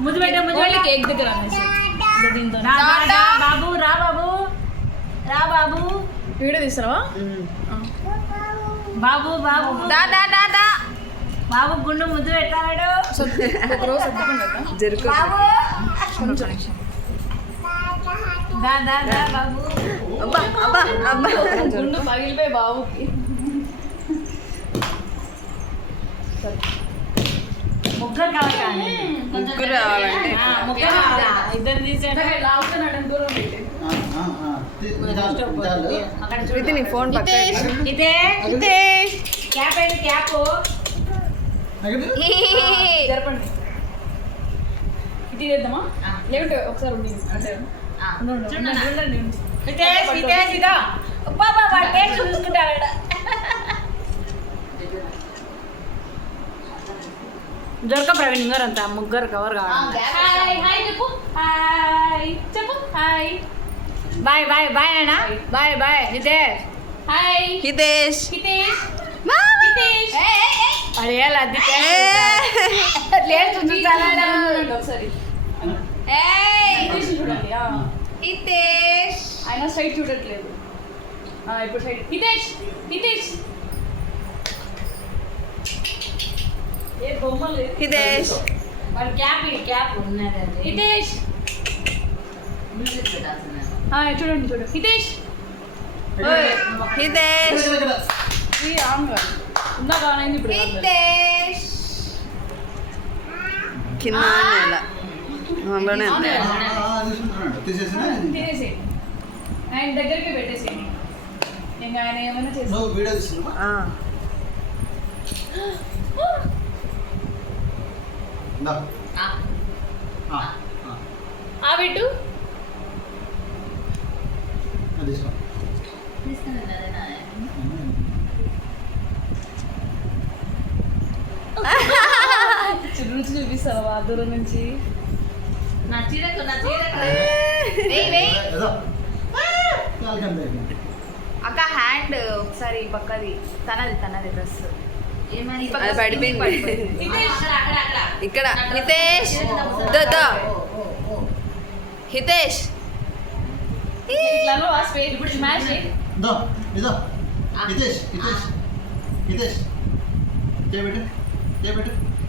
ముద్దు పెట్టే కేక్ దగ్గర దీంతో బాబు రా బాబు రా బాబు వీడియో తీస్తున్నావా బాబు బాబు దా దా దా దా బాబు గుండు ముద్దు పెట్టాడు ఒకరోజు జరుగు బాబు దా దా దా బాబు అబ్బా అబ్బా అబ్బా గుండు పగిలిపోయి బాబుకి ముగ్గురు కావాలి ముగ్గురు రావాలంటే ముగ్గురు ఇద్దరు తీసాడు ఇది నీ ఫోన్ పక్కన ఇదే హితేష్ క్యాప్ అండి క్యాప్ జరపండి ఇది చేద్దామా లేకుంటే ఒకసారి ఉండి అంటే హితేష్ హితేష్ ఇదో బాబా వాడు టేస్ట్ చూసుకుంటాడు దొరక ప్రవీణ్ గారు అంతా ముగ్గురు కవర్ కావాలి హాయ్ హాయ్ చెప్పు హాయ్ చెప్పు హాయ్ బాయ్ బాయ్ బాయ్ అన్న bye bye Hitesh hi Hitesh Hitesh Hitesh అరే అది ఒకసారి ఏయ్ హితేష్ చూడండి హితేష్ ఆయన సైడ్ చూడట్లేదు ఇప్పుడు సైడ్ హితేష్ హితేష్ ఏ బొమ్మలు హితేష్ మన క్యాప్ ఉన్నదండి హితేష్ చూడండి చూడండి హితేష్ హితేష్ ఇది ఆన్ కాదు ఇందాక ఆన్ అయింది ఇప్పుడు హితేష్ కింద నేల అందులోనే ఉంది తినేసి ఆయన దగ్గరికి పెట్టేసి ఇంకా ఆయన ఏమైనా చేసి ఆ బిట్టు రుచి చూపిస్తావా దూరం నుంచి నా చీరకు నా చీరకు అక్క హ్యాండ్ ఒకసారి పక్కది తనది డ్రెస్ ఏమని అది పడిపోయింది అక్కడ అక్కడ ఇక్కడ హితేష్ దో హితేష్ ఇట్లా స్పేస్ ఇప్పుడు స్మాష్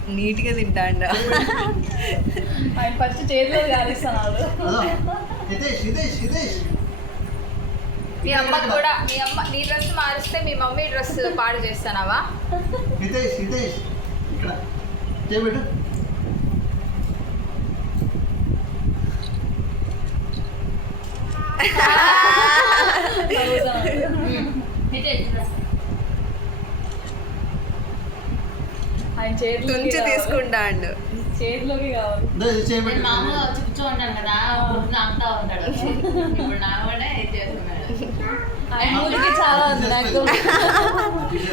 నీట్గా తింటాండ ఆయన ఫస్ట్ చేతిలో కాదిస్తున్నాడు మీ అమ్మకి కూడా నీ డ్రెస్ మారిస్తే మీ మమ్మీ డ్రెస్ పాడు చేస్తానావా ఆయన చేతిలో తుంచి తీసుకుంటాండు చేతిలోకి కావాలి మామూలుగా కూర్చో ఉంటాను కదా గుడ్డు నాకుతా ఉంటాడు ఇప్పుడు నా కూడా చేస్తున్నాడు ఆయన మూతికి చాలా ఉంది నాకు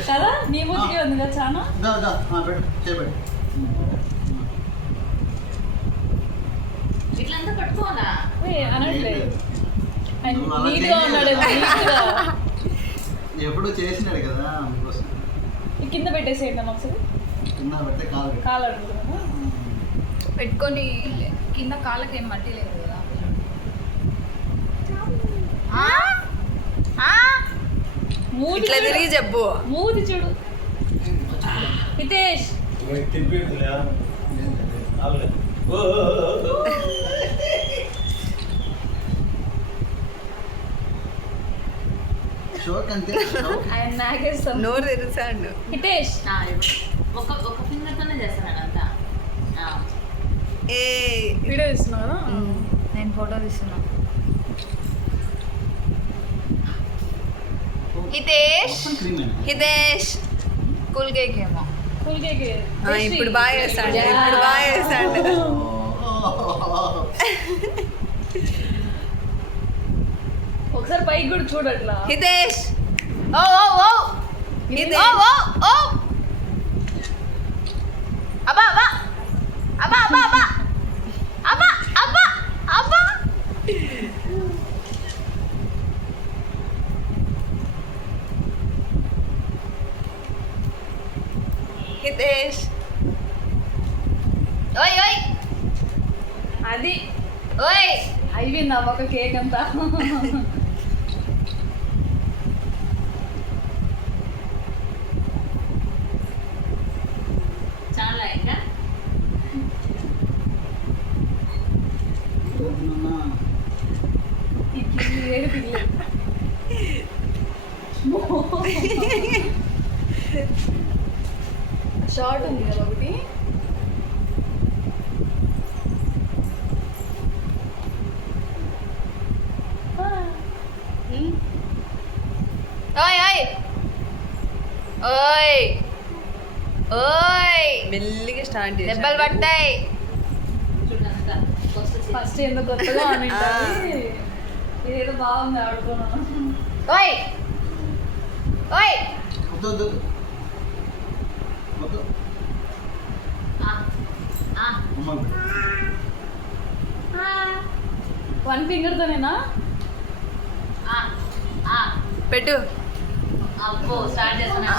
కదా నీ మూతికి ఉంది కదా చాలా ఇట్లంతా పట్టుకోవాలా అనట్లేదు ఆయన నీట్గా ఉన్నాడు నీట్గా ఎప్పుడు చేసినాడు కదా అందుకోసం ఈ కింద పెట్టేసేయండి అన్న ఒకసారి కింద పెడితే కాలు కాలు అడుగుతున్నా పెట్టుకొని కింద కాళ్ళకి ఏం మట్టి లేదు కదా మూతి ఇట్లా తిరిగి చెప్పు మూతి చూడు హితేష్ షోక్ అంటే షోక్ ఆయన నాకేస్తాం నోరు తెరిచాడు హితేష్ ఒక ఫింగర్ తోనే చేస్తున్నాడు అంతా ఏ వీడియో ఇస్తున్నావు కదా నేను ఫోటో తీస్తున్నా హితేష్ కూల్ కేక్ ఏమో కూల్ కేక్ ఇప్పుడు బాగా చేస్తాడు ఒకసారి పైకి కూడా చూడట్లా హితేష్ ఓ ఓ ఓ హితేష్ ఓ ఓ ఓ అబ్బా అబ్బా అబ్బా అబ్బా అబ్బా అబ్బా అబ్బా అబ్బా హితేష్ ఓయ్ ఓయ్ అది ఓయ్ అయిపోయింది ఆ ఒక కేక్ అంతా. చాలా ఇంకా షార్ట్ ఉంది కదా ఒకటి. ఓయ్ ఓయ్ ఓయ్ ఓయ్ మెల్లిగా స్టార్ట్ చేసి దెబ్బలు పడతాయి. చూడంతా ఫస్ట్ ఎందుకు కొత్తగా అని ఇదేదో బాగుంది ఆడుకున్నాను. ఓయ్ ఓయ్ వద్దు వద్దు వద్దు అమ్మ వన్ ఫింగర్తోనేనా? పెట్టు. అబ్బో స్టార్ట్ చేస్తున్నా.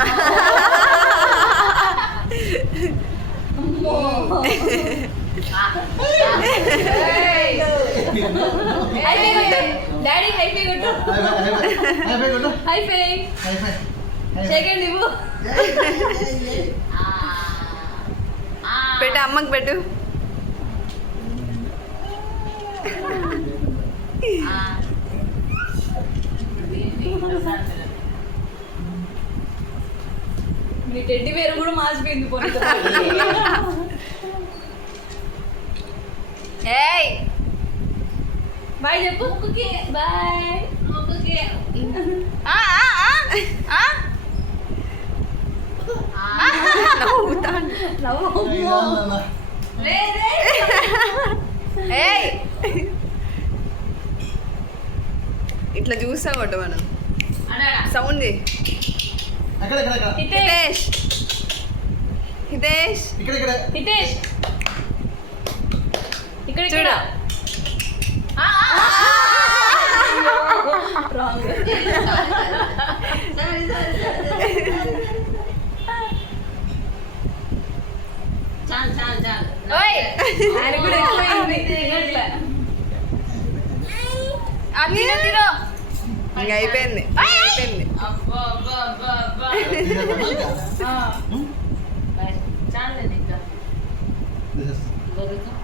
డాడీ హైఫై కొట్టు. హైఫై సెకండ్ ఇవ్వు. పెట్టు అమ్మకి పెట్టు. మీ టెడ్డి వేరు కూడా మార్చిపోయింది పోనీ. ఏయ్ బాయ్ చెప్పు. బాయ్. ఆ ఆ ఆ ఆ నవ్వు. ఏయ్ ఇట్లా చూస్తా కొట్ట మనం సౌండ్ చేయి. అక్కడ ఇక్కడ ఇక్కడ హితేష్ హితేష్ ఇక్కడ ఇక్కడ హితేష్ ఇక్కడ చూడు. ఇక్కడ. రాంగ్. చాలు చాలు చాలు. ఓయ్ ఆయన కూడా ఎక్కువైంది. తినట్లే. తిను తిను. ఇంకా అయిపోయింది అయిపోయింది. అబ్బా అబ్బా అబ్బా అబ్బా. ఆ. చాలు ఇంకా This is గొర్రెకు